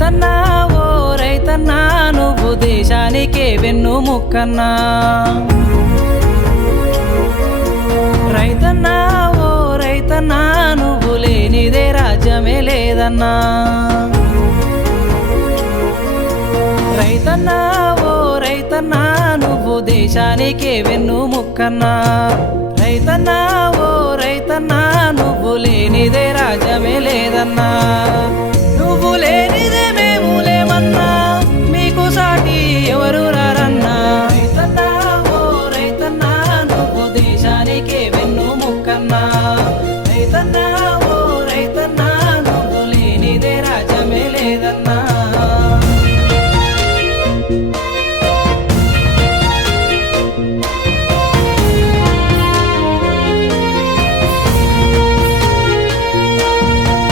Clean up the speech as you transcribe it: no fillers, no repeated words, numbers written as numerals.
రైతన్నా ఓ రైతన్నా నువ్వు దేశానికే వెన్నుముక్కన్నా రైతన్నా ఓ రైతన్నా నువ్వు లేనిదే రాజ్యమే లేదన్నా రైతన్నా ఓ రైతన్నా నువ్వు దేశానికే వెన్నుముక్కన్నా రైతన్నా ఓ రైతన్నా నువ్వు లేనిదే రాజ్యమే